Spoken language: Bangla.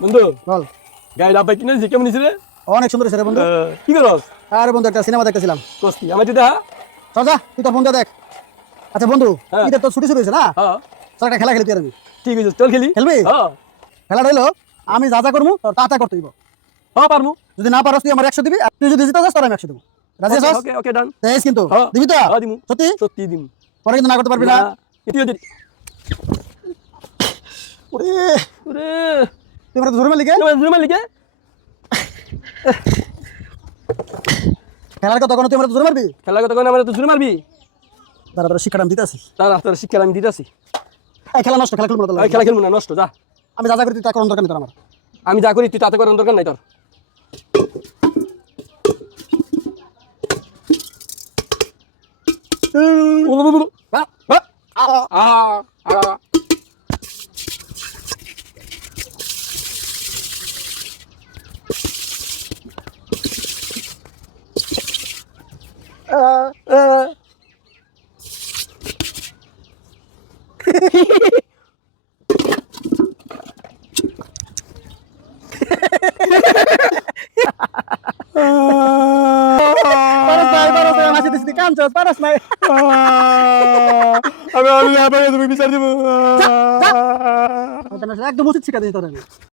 বন্ধু বল। গাড়ি ডাব্বা কিনেছি, কেমন নিছি রে? অনেক সুন্দর হয়েছে রে বন্ধু। কি করস? আরে বন্ধু একটা সিনেমা দেখতেছিলাম। কস্তি আমার দিদা। চল যা, তুই তোর বন্ধু দেখ। আচ্ছা বন্ধু, হ্যাঁ। ঈদের তো ছুটি শুরু হয়েছে না? হ্যাঁ চল একটা খেলা খেলি তুই আর আমি। ঠিক আছে, চল খেলি। খেলবি? হ্যাঁ খেলাটা হলো আমি যা যা করবো তোর তা তা করতে দিব। হ্যাঁ পারমু। যদি না পারস তুই আমার 100 দিবি, আর তুই যদি জিতে যাস তোর আমি 100 দেবো। রাজি আছিস? ওকে ওকে ডান। তেজ কিন্তু হ্যাঁ দিবি তো? হ্যাঁ দিমু। সত্যি? সত্যি দিমু। পরে কিন্তু না করতে পারবি না। এটিও দিই। ওরে, ওরে তুই আমার তো ধরে মারলি কে? জুমা লিখে। খেলার কথা তখন তুই আমার তো ধরে মারবি? খেলা কথা কই, আমার তো জুড়ে মারবি। দাঁড়া দাঁড়া শিক্ষাটা আমি দিতে আসি। তার তোর শিক্ষা আমি দিতেছি। খেলা নষ্ট, খেলা খেলবো না তোর ওই লাগে। খেলা খেলবো না, নষ্ট যা। আমি যা যা করি তুই তা করার দরকার নেই তোর আমার। আমি যা করি তুই তাতে করার দরকার নাই তোর। পারস নাই, মাসি দিছি কাঞ্চস, পারস নাই। আমি আমি তুমি বিচার দিব। একদম উচিত শিক্ষা দিয়েছি তোর আমি।